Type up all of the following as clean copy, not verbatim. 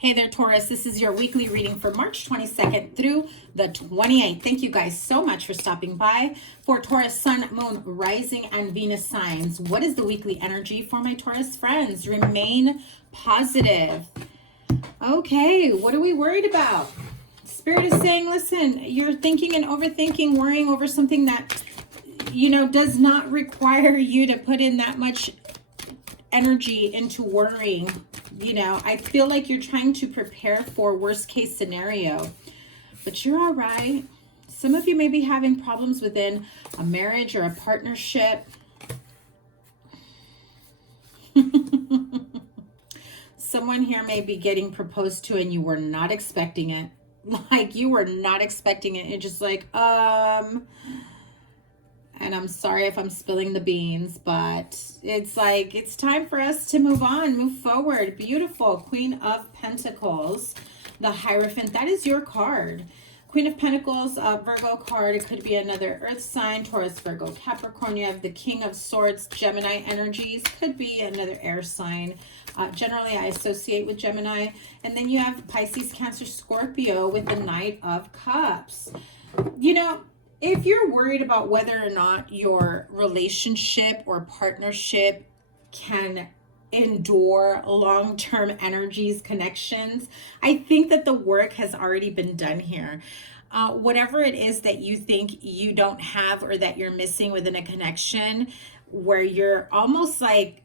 Hey there, Taurus. This is your weekly reading for March 22nd through the 28th. Thank you guys so much for stopping by. For Taurus, Sun, Moon, Rising, and Venus signs, what is the weekly energy for my Taurus friends? Remain positive. Okay, what are we worried about? Spirit is saying, listen, you're thinking and overthinking, worrying over something that, does not require you to put in that much energy into worrying. I feel like you're trying to prepare for worst case scenario, but you're all right. Some of you may be having problems within a marriage or a partnership. Someone here may be getting proposed to and you were not expecting it. Like you were not expecting it. You're just like, and I'm sorry if I'm spilling the beans, but it's like, it's time for us to move on, move forward. Beautiful. Queen of Pentacles, the Hierophant. That is your card. Queen of Pentacles, Virgo card. It could be another earth sign, Taurus, Virgo, Capricorn. You have the King of Swords, Gemini energies. Could be another air sign. Generally, I associate with Gemini. And then you have Pisces, Cancer, Scorpio with the Knight of Cups. If you're worried about whether or not your relationship or partnership can endure long-term energies, connections, I think that the work has already been done here. Whatever it is that you think you don't have or that you're missing within a connection, where you're almost like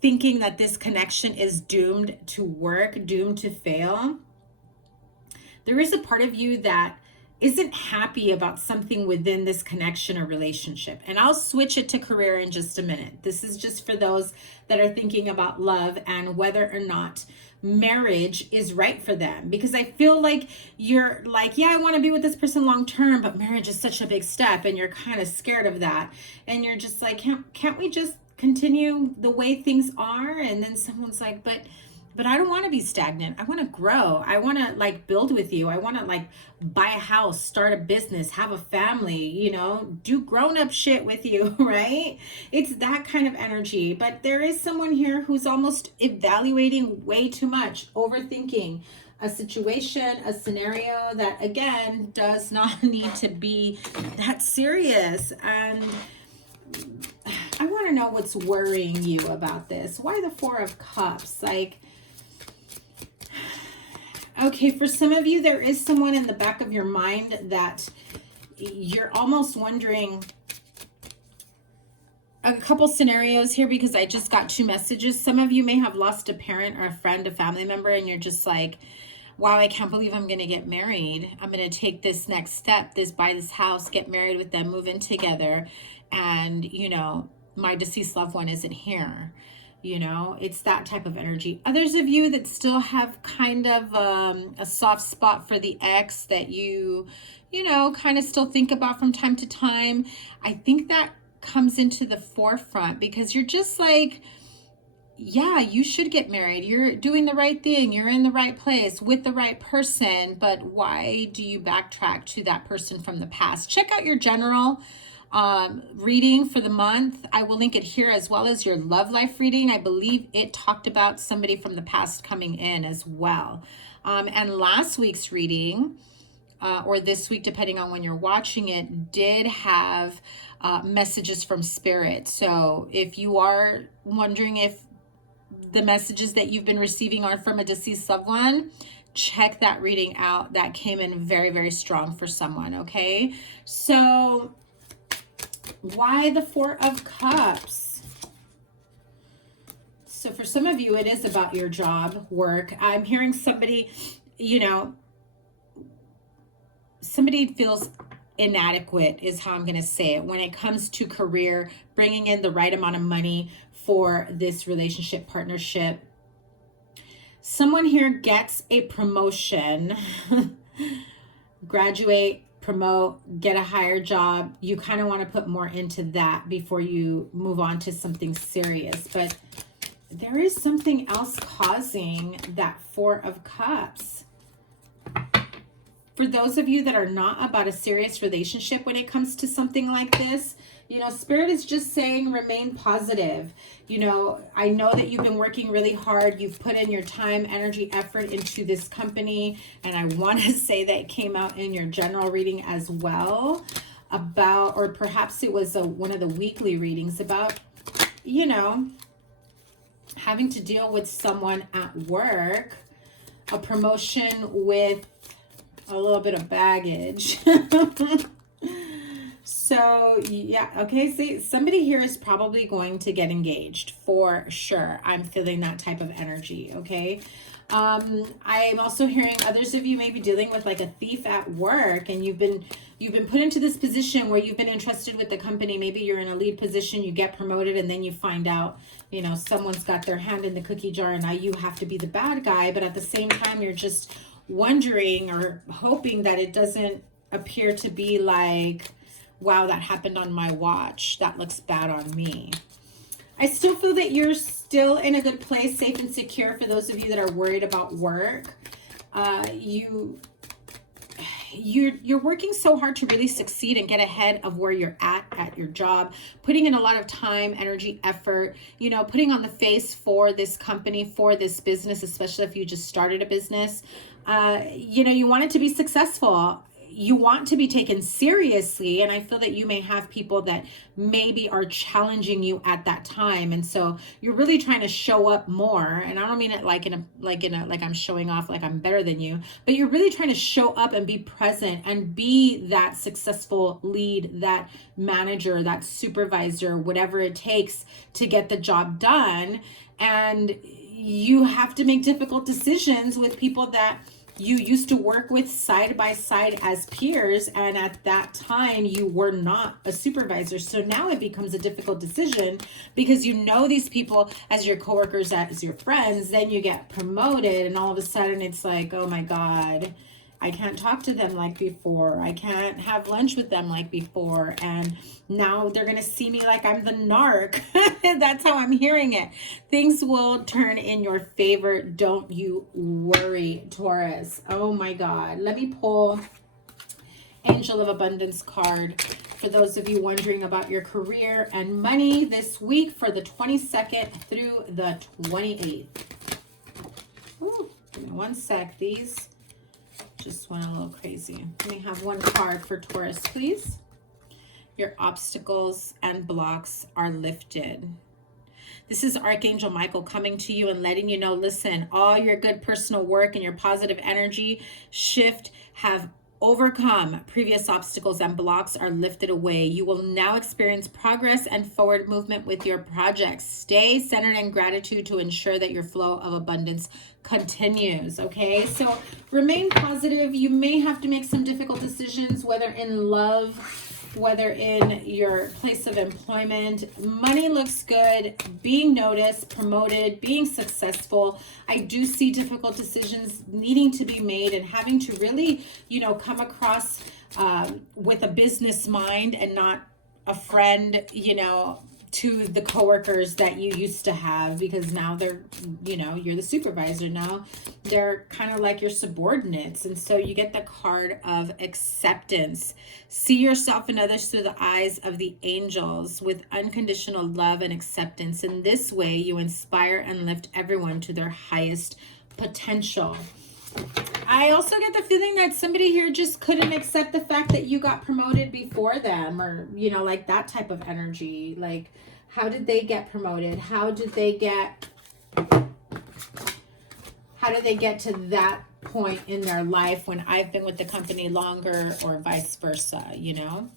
thinking that this connection is doomed to work, doomed to fail, there is a part of you that isn't happy about something within this connection or relationship. And I'll switch it to career in just a minute. This is just for those that are thinking about love and whether or not marriage is right for them. Because I feel like you're like, yeah, I want to be with this person long term, but marriage is such a big step and you're kind of scared of that. And you're just like, can't we just continue the way things are? And then someone's like, but I don't want to be stagnant. I want to grow. I want to like build with you. I want to like buy a house, start a business, have a family, do grown-up shit with you, right? It's that kind of energy. But there is someone here who's almost evaluating way too much, overthinking a situation, a scenario that, again, does not need to be that serious. And I want to know what's worrying you about this. Why the Four of Cups? Like, okay, for some of you, there is someone in the back of your mind that you're almost wondering. A couple scenarios here because I just got two messages. Some of you may have lost a parent or a friend, a family member, and you're just like, wow, I can't believe I'm going to get married. I'm going to take this next step, buy this house, get married with them, move in together. And, my deceased loved one isn't here. It's that type of energy. Others of you that still have kind of a soft spot for the ex that you kind of still think about from time to time. I think that comes into the forefront because you're just like, yeah, you should get married. You're doing the right thing. You're in the right place with the right person. But why do you backtrack to that person from the past? Check out your general reading for the month. I will link it here as well as your love life reading. I believe it talked about somebody from the past coming in as well. And last week's reading, or this week, depending on when you're watching it, did have messages from Spirit. So if you are wondering if the messages that you've been receiving are from a deceased loved one, check that reading out. That came in very, very strong for someone, okay? So why the Four of Cups? So for some of you, it is about your job, work. I'm hearing somebody, somebody feels inadequate is how I'm going to say it when it comes to career, bringing in the right amount of money for this relationship, partnership. Someone here gets a promotion, graduate, promote, get a higher job. You kind of want to put more into that before you move on to something serious. But there is something else causing that Four of Cups. For those of you that are not about a serious relationship when it comes to something like this, you know, Spirit is just saying remain positive. You know, I know that you've been working really hard. You've put in your time, energy, effort into this company. And I want to say that it came out in your general reading as well about, or perhaps it was one of the weekly readings about, you know, having to deal with someone at work, a promotion with a little bit of baggage. So yeah, okay, see, somebody here is probably going to get engaged for sure. I'm feeling that type of energy, okay? I am also hearing others of you may be dealing with like a thief at work, and you've been put into this position where you've been entrusted with the company. Maybe you're in a lead position, you get promoted, and then you find out, you know, someone's got their hand in the cookie jar and now you have to be the bad guy. But at the same time, you're just wondering or hoping that it doesn't appear to be like, wow, that happened on my watch. That looks bad on me. I still feel that you're still in a good place, safe and secure. For those of you that are worried about work, you're working so hard to really succeed and get ahead of where you're at your job, putting in a lot of time, energy, effort, you know, putting on the face for this company, for this business, especially if you just started a business. You know, you want it to be successful. You want to be taken seriously, and I feel that you may have people that maybe are challenging you at that time, and so you're really trying to show up more. And I don't mean it like I'm showing off like I'm better than you, but you're really trying to show up and be present and be that successful lead, that manager, that supervisor, whatever it takes to get the job done. And you have to make difficult decisions with people that you used to work with side by side as peers, and at that time you were not a supervisor. So now it becomes a difficult decision because you know these people as your coworkers, as your friends. Then you get promoted and all of a sudden it's like, oh my God, I can't talk to them like before. I can't have lunch with them like before. And now they're going to see me like I'm the narc. That's how I'm hearing it. Things will turn in your favor. Don't you worry, Taurus. Oh my God. Let me pull Angel of Abundance card for those of you wondering about your career and money this week for the 22nd through the 28th. Ooh, give me one sec. These just went a little crazy. Let me have one card for Taurus, please. Your obstacles and blocks are lifted. This is Archangel Michael coming to you and letting you know, listen, all your good personal work and your positive energy shift have overcome previous obstacles and blocks are lifted away. You will now experience progress and forward movement with your projects. Stay centered in gratitude to ensure that your flow of abundance continues. Okay, so remain positive. You may have to make some difficult decisions, whether in love, whether in your place of employment. Money looks good, being noticed, promoted, being successful. I do see difficult decisions needing to be made and having to really, you know, come across with a business mind and not a friend, you know, to the coworkers that you used to have, because now they're, you know, you're the supervisor now. They're kind of like your subordinates. And so you get the card of acceptance. See yourself and others through the eyes of the angels with unconditional love and acceptance. In this way, you inspire and lift everyone to their highest potential. I also get the feeling that somebody here just couldn't accept the fact that you got promoted before them, or, you know, like that type of energy. Like, how did they get promoted? How did they get to that point in their life when I've been with the company longer, or vice versa, you know?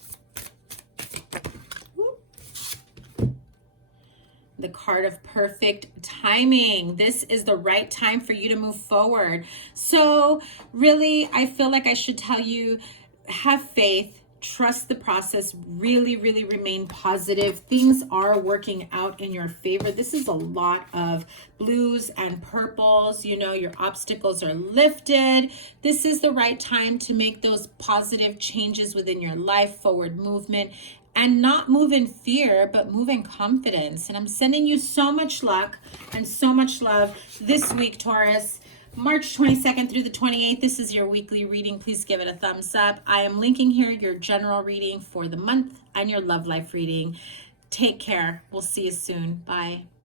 The card of perfect timing. This is the right time for you to move forward. So really, I feel like I should tell you, have faith, trust the process, really, really remain positive. Things are working out in your favor. This is a lot of blues and purples. You know, your obstacles are lifted. This is the right time to make those positive changes within your life, forward movement. And not move in fear, but move in confidence. And I'm sending you so much luck and so much love this week, Taurus. March 22nd through the 28th. This is your weekly reading. Please give it a thumbs up. I am linking here your general reading for the month and your love life reading. Take care. We'll see you soon. Bye.